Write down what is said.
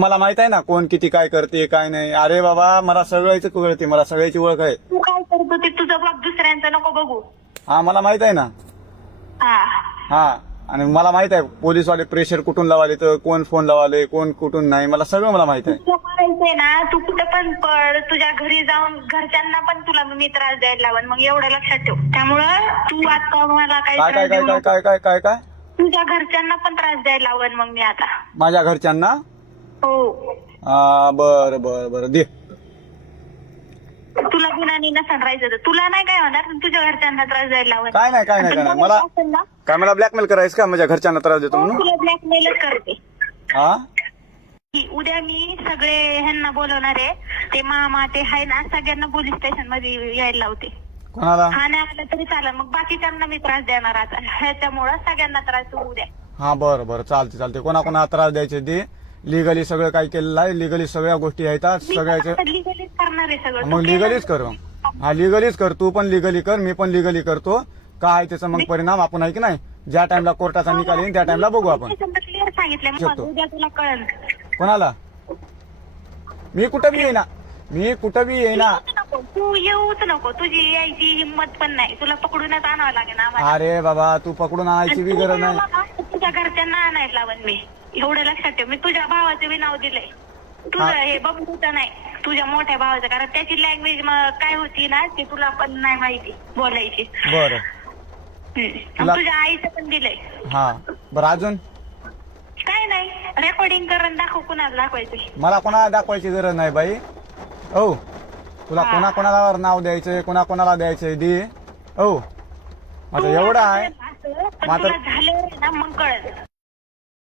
मला माहित आहे ना कोण किती काय करते काय नाही. अरे बाबा मला सगळ्याच कळते, मला सगळ्याची ओळख आहे. तू काय करतो ते तुझं बघ, दुसऱ्यांचं नको बघू. हा मला माहित आहे ना. हा हा आणि मला माहित आहे पोलीसवाले प्रेशर कुठून लावाले, तर कोण फोन लावाले कोण कुठून नाही, मला सगळं मला माहित आहे. तुला करायचंय ना, तू कुठं पण पड, तुझ्या घरी जाऊन घरच्यांना पण तुला मी त्रास द्यायला लावून, मग एवढं लक्षात ठेव. त्यामुळं तू आता मला काही काय काय त्रास काय देऊ काय नको. काय काय काय काय तुझ्या घरच्यांना पण त्रास द्यायला लावून मग मी आता. माझ्या घरच्यांना? हो, बर बर बर दे. तुला गुन्हानी नसेल राहायचं तर तुला नाही काय होणार, पण तुझ्या घरच्यांना त्रास द्यायला लावून. काय नाही काय नाही काय नाही मला असेल ना, काय मला ब्लॅकमेल करायचं का माझ्या घरच्यांना त्रास देतो म्हणून? तुला ब्लॅकमेलच करते. हा की उद्या मी सगळे ह्यांना बोलवणार आहे, ते मामा ते आहे ना, सगळ्यांना पोलीस स्टेशन मध्ये यायला लावते. कोणाला? हा नाही आलं तरी चालेल, मग बाकीच्यांना मी त्रास देणार आता. ह्याच्यामुळं सगळ्यांना त्रास होऊ द्या. हा बरं बरं चालते चालते. कोणाकोणा त्रास द्यायचे ते लिगली सगळं काय केलेलं आहे, लिगली सगळ्या गोष्टी आहेत सगळ्याच्या. लिगलीच करणार आहे सगळं. मग लिगलीच कर. हा लिगलीच कर, तू पण लिगली कर, मी पण लिगली करतो. काय त्याचा मग परिणाम आपण आहे की नाही, ज्या टाइमला कोर्टाचा निकाल येईल त्या टाइमला बघू आपण. क्लिअर सांगितलं, मग शकतो. उद्या तुला कळेल. कोणाला? मी कुठं बी येईना, मी कुठं बी येईना. तू येऊच नको, तुझी यायची हिंमत पण नाही, तुला पकडूनच आणावं लागेल आम्हाला. अरे बाबा तू पकडून आणायची बी गरज नाही. तुझ्या घरच्यांना आणायला लावून मी, एवढं लक्षात ठेव. मी तुझ्या भावाचं बी नाव दिलंय, तुझं हे बघूचं नाही, तुझ्या मोठ्या भावाचं. कारण त्याची लँग्वेज काय होती ना, ती तुला पण नाही माहिती बोलायची. बरं तुझ्या आईचं पण दिलंय. हा बरं अजून काय नाही, रेकॉर्डिंग करून दाखव, कुणाला दाखवायचं. मला कोणाला दाखवायची गरज नाही बाई. हो तुला कोणाकोणाला नाव द्यायचंय, कोणाकोणाला द्यायचंय दे. हो आता एवढं आहे. पण तुला झालं ना मग कळेल.